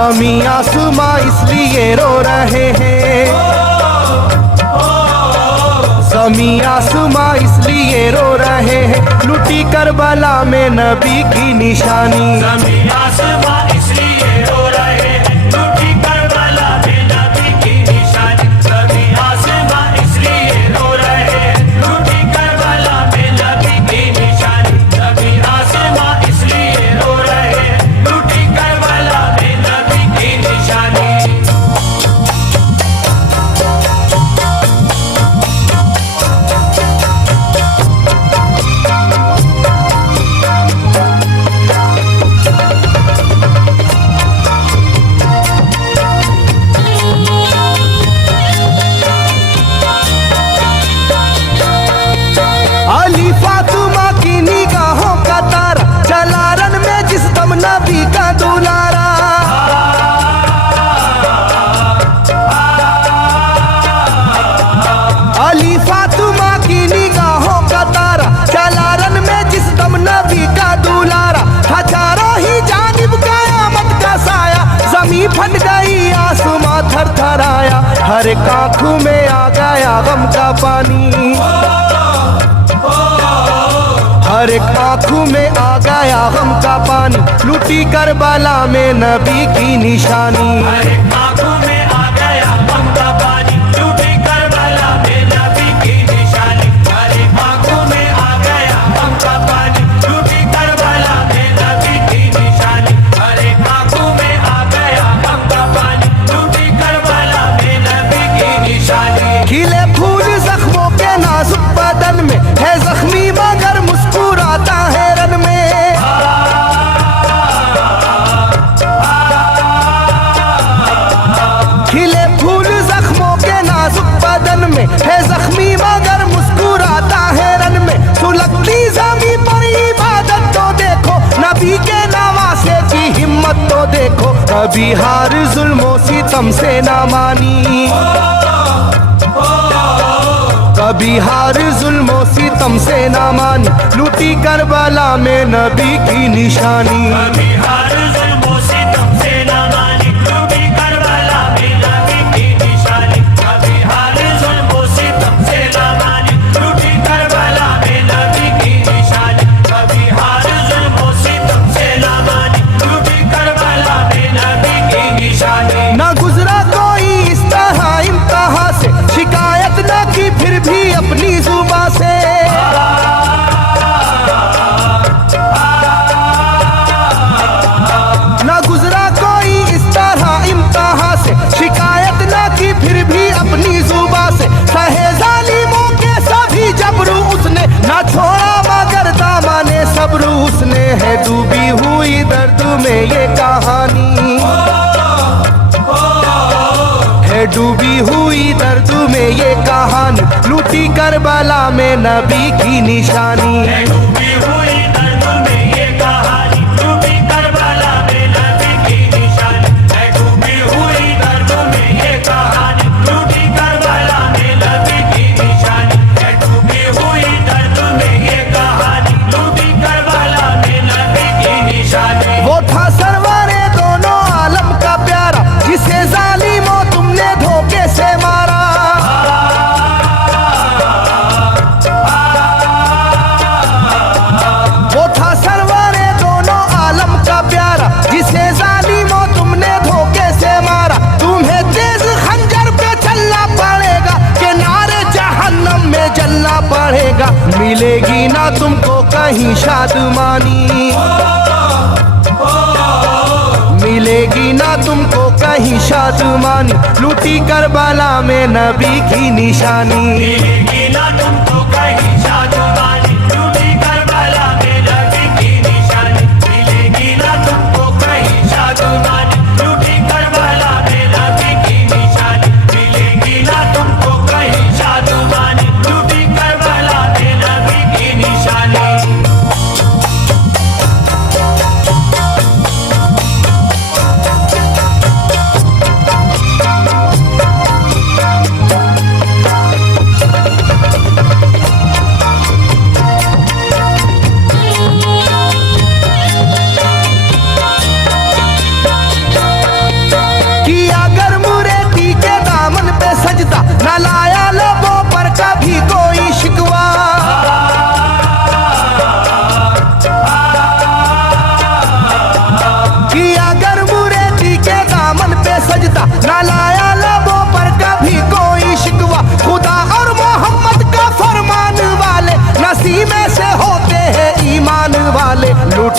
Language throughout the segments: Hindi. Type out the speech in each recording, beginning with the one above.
ज़मीं आसमां इसलिए रो रहे हैं, ज़मीं आसमां इसलिए रो रहे हैं, लुटी करबला में नबी की निशानी। ज़मीं आसमां इसलिए रो रहे हैं, लुटी करबला में नबी की निशानी। ज़मीं आसमां इसलिए रो रहे हैं, लुटी करबला में नबी की निशानी। ज़मीं आसमां इसलिए रो रहे हैं, लुटी करबला में नबी की निशानी। अली फातिमा की निगाहों का तारा, चला रन में जिस दम नबी का दुलारा। अली फातिमा की निगाहों का तारा, चला रन में जिस दम नबी का दुलारा। था चारों ही जानिब कयामत का साया, जमीन फट गई आसमां थर थराया। हर एक आँखों में आ गया गम का पानी, हर एक आँखों में आ गया गम का पानी, लुटी करबला में नबी की निशानी। हर एक आँखों में आ गया गम का पानी, लुटी करबला में नबी की निशानी। हर एक आँखों में आ गया गम का पानी, लुटी करबला में नबी की निशानी। हर एक आँखों में आ गया गम का पानी, लुटी करबला में नबी की निशानी। खिले फूल जख्मों के नाजुक बदन में है जख्मी मगर मुस्कुराता है रन में। खिले फूल जख्मों के नाजुक बदन में है जख्मी मगर मुस्कुराता है रन में। सुलगती ज़मीं पर इबादत तो देखो, नबी के नवासे की हिम्मत तो देखो। कभी हार जुल्मों सितम से ना मानी, कभी हार जुल्मों सितम से ना मानी, लुटी करबला में नबी की निशानी। कभी हार जुल्मों सितम से ना मानी, लुटी करबला में नबी की निशानी। कभी हार जुल्मों सितम से ना मानी, लुटी करबला में नबी की निशानी। कभी हार जुल्मों सितम से ना मानी, लुटी करबला में नबी की निशानी। ना गुजरा कोई इस तरह इम्तिहान से, शिकायत ना की फिर भी अपनी जुबां से। ना गुजरा कोई इस तरह इम्तिहान से, शिकायत ना की फिर भी अपनी जुबां से। सहे जालिमों के सभी जबरू उसने, ना छोड़ा मगर दामने सब्र उसने। है डूबी हुई दर्द में ये कहानी, है डूबी हुई दर्द में ये कहानी, लुटी करबला में नबी की निशानी। है डूबी हुई दर्द में ये कहानी, लुटी करबला में नबी की निशानी। है डूबी हुई दर्द में ये कहानी, लुटी करबला में नबी की निशानी। है डूबी हुई दर्द में ये कहानी, लुटी करबला में नबी की निशानी। वो था सरवारे दोनों आलम का प्यारा, जिसे जालिमों तुमने धोखे से मारा। वो था सरवारे दोनों आलम का प्यारा, जिसे जालिमों तुमने धोखे से मारा। तुम्हें तेज खंजर पे चलना पड़ेगा, कि नारे जहन्नम में जलना पड़ेगा। मिलेगी ना तुमको कहीं शादमानी, मिलेगी ना तुमको कहीं शादमानी, लुटी करबला में नबी की निशानी। मिलेगी ना तुमको कहीं शादमानी, लुटी करबला में नबी की निशानी। मिलेगी ना तुमको कहीं शादमानी, लुटी करबला में नबी की निशानी। मिलेगी ना तुमको कहीं शादमानी, लुटी करबला में नबी की निशानी।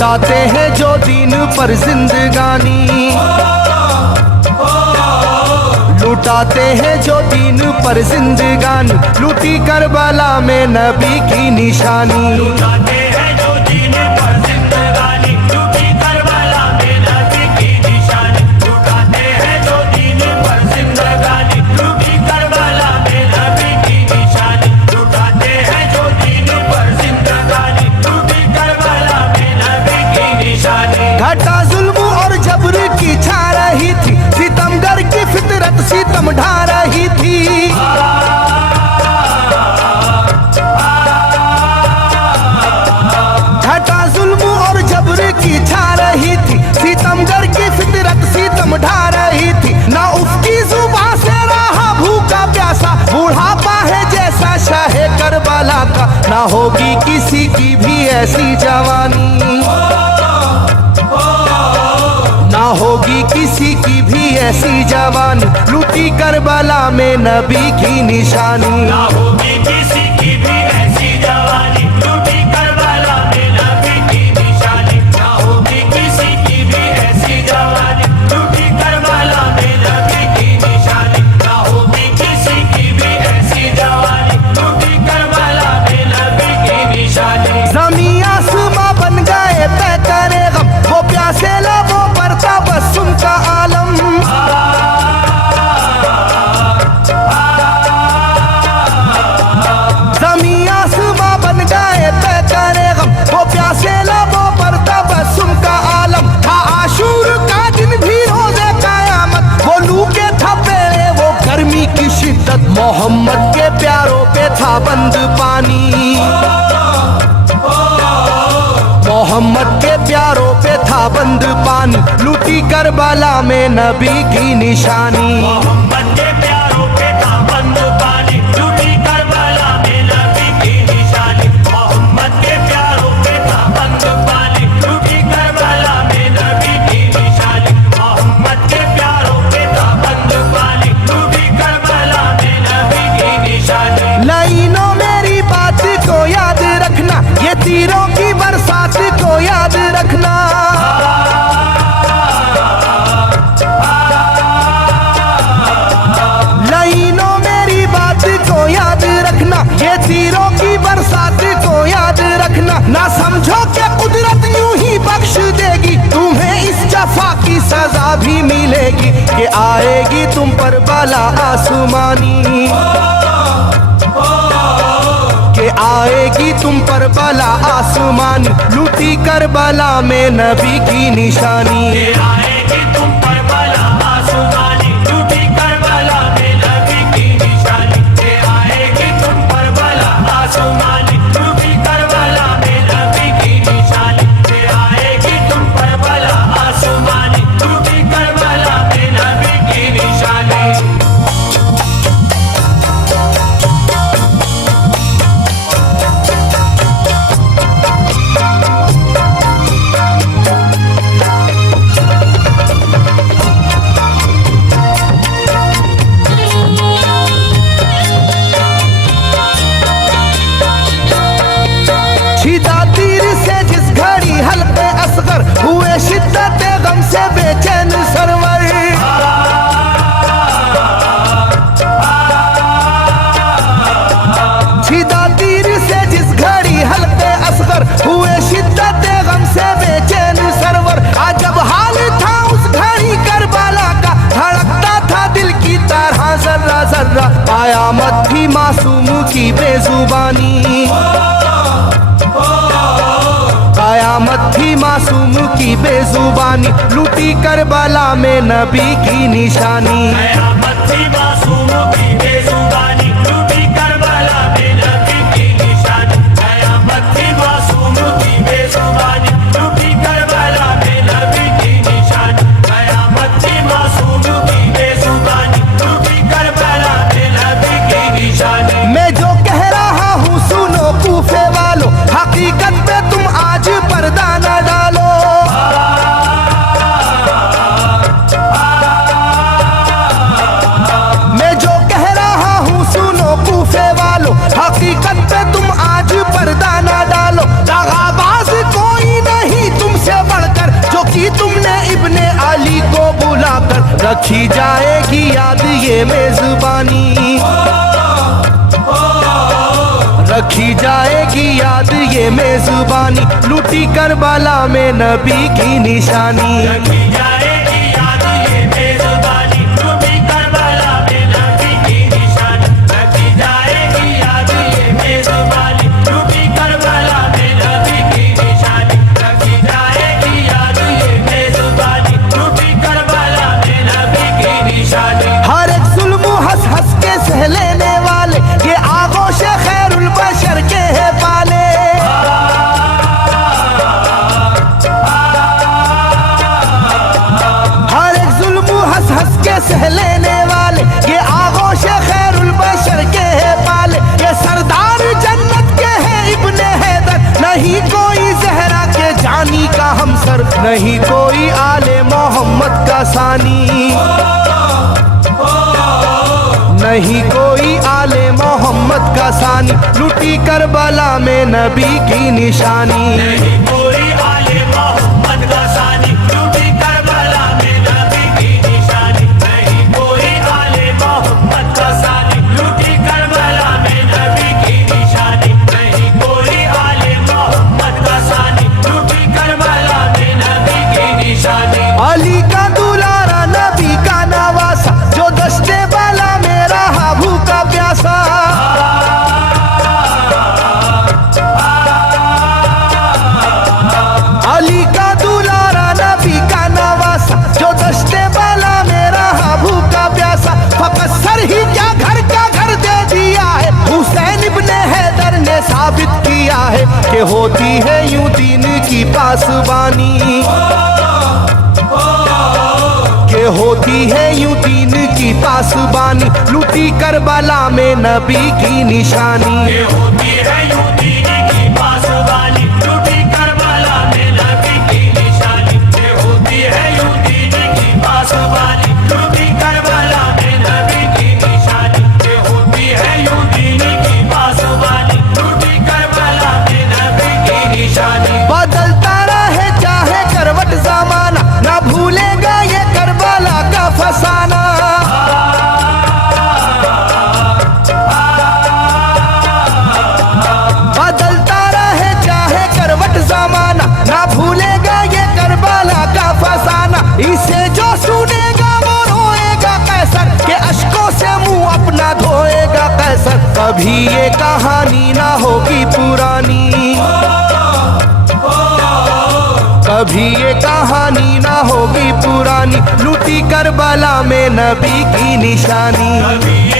लुटाते हैं जो दीन पर जिंदगानी, लुटाते हैं जो दीन पर जिंदगानी, लूटी करबला में नबी की निशानी। लुटाते हैं जो दीन पर जिंदगानी, लूटी करबला में नबी की निशानी। लुटाते हैं जो दीन पर जिंदगानी, लूटी करबला में नबी की निशानी। लुटाते हैं जो दीन पर जिंदगानी, लूटी करबला में नबी की निशानी। घटा जुल्म और जबर की छा रही थी, सितमगर की फितरत सितम ढा रही थी। घटा जुल्म और जबर की छा रही थी, सितमगर की फितरत सितम ढा रही थी। ना उसकी जुबान से रहा भूखा प्यासा, बुढ़ापा है जैसा शाहे करबला का, ना होगी किसी की भी ऐसी जवानी, ना होगी किसी की भी ऐसी जवानी, लूटी करबला में नबी की निशानी। ना होगी किसी की भी ऐसी जवानी, लूटी करबला में नबी की निशानी। ना होगी किसी की भी ऐसी जवानी, लूटी करबला में नबी की निशानी। ना होगी किसी की भी ऐसी जवानी, लूटी करबला में नबी की निशानी। ज़मीं आसमां बन गए तय करे गम, वो प्यासे लबों पर तबस्सुम का आलम। ज़मीं आसमां बन गए तय करे गम, वो प्यासे लबों पर तबस्सुम का आलम। था आशूर का दिन भी रोज़े क़यामत, वो लू के थपेड़े वो गर्मी की शिद्दत, मोहम्मद के प्यारों पे था बंद पानी, मोहम्मद के प्यारों पे था बंद पानी, लूटी करबला में नबी की निशानी। मोहम्मद के प्यारों पे था बंद पानी, लूटी करबला में नबी की निशानी। मोहम्मद के प्यारों पे था बंद पानी, लूटी करबला में नबी की निशानी। मोहम्मद के प्यारों पे था बंद पानी, लूटी करबला में नबी की निशानी। लाइनों मेरी बात को याद रखना, ये तीरों की बरसात को याद रखना। लाइनों मेरी बात को याद रखना, ये तीरों की बरसात को याद रखना। ना समझो कि कुदरत यूं ही बख्श देगी, तुम्हें इस जफा की सजा भी मिलेगी, कि आएगी तुम पर बला आसमानी, कि आएगी तुम पर बला आसमानी, लूटी करबला में नबी की निशानी। ये आएगी तुम पर बला आसमानी, लूटी करबला में नबी की निशानी। ये आएगी तुम पर बला आसमानी, लूटी करबला में नबी की निशानी। ये आएगी तुम पर बला आसमानी, लूटी करबला में नबी की निशानी। छिदा तीर से जिस घड़ी हल्के असगर हुए, शिद्दत गम से बेचैन सरवर। छिदा तीर से जिस घड़ी हल्के असगर हुए, शिद्दत गम से बेचैन सरवर। आज जब हाल था उस घड़ी करबला का, धड़कता था दिल की तरह जर्रा जर्रा, कयामत थी मासूम की बेजुबानी, कयामत थी मासूम की बेजुबानी, लूटी करबला में नबी की निशानी। कयामत थी मासूम की बेजुबानी, लूटी करबला में नबी की निशानी। कयामत थी मासूम की बेजुबानी, लूटी करबला में नबी की निशानी। कयामत थी मासूम की बेजुबानी, लूटी करबला में नबी की निशानी। मैं जो कह रहा हूँ सुनो कूफे वालों, हकीकत पे तुम आज पर्दा न डालो। मैं जो कह रहा हूँ ये मेजबानी, रखी जाएगी याद ये मेजबानी, लूटी करबला में नबी की निशानी। रखी जाएगी याद ये मेजबानी, लूटी करबला में नबी की निशानी। रखी जाएगी याद ये मेजबानी, लूटी करबला में नबी की निशानी। रखी जाएगी याद ये मेजबानी, लूटी करबला में नबी की निशानी। हर एक जुल्म हंस हंस के सह लेने वाले, ये आगोश खैरुल बशर के है पाले। हर एक जुल्म हंस हंस के सह लेने वाले, ये आगोश खैरुल बशर के है पाले। ये सरदार जन्नत के है इब्ने हैदर, नहीं कोई जहरा के जानी का हमसर, नहीं कोई आले मोहम्मद का सानी, नहीं कोई आले मोहम्मद का सानी, लूटी करबला में नबी की निशानी। नहीं कोई आले मोहम्मद का सानी, लूटी करबला में नबी की निशानी। नहीं कोई आले मोहम्मद का सानी, लूटी करबला में नबी की निशानी। नहीं कोई आले मोहम्मद का सानी, लूटी करबला में नबी की निशानी। अली का दुलारा नबी का नवासा, जो दस्ते बाला में रहा भूखा प्यासा। अली का दुलारा नबी का नवासा, जो दस्ते बाला में रहा भूखा प्यासा। फकत सर ही क्या घर का घर दे दिया है, हुसैन इब्ने हैदर ने साबित किया है कि होती है यूं दीन की पासबानी, के होती है यूं दीन की पासबानी, लूटी करबला में नबी की निशानी। ये होती है यूं दीन की पासबानी, लूटी करबला में नबी की निशानी। ये होती है यूं दीन की पासबानी, लूटी करबला में नबी की निशानी। ये होती है यूं दीन की पासबानी, लूटी करबला में नबी की निशानी। बदलता रहे चाहे करवट जमाना, ना भूलेगा ये करबला का फसाना। बदलता रहे चाहे करवट जमाना, ना भूलेगा ये करबला का फसाना। इसे जो सुनेगा वो रोएगा कैसर, के अश्कों से मुंह अपना धोएगा कैसर। कभी ये कहानी ना होगी पुरानी, कभी ये कहानी ना होगी पुरानी, लूटी करबला में नबी की निशानी। कभी ये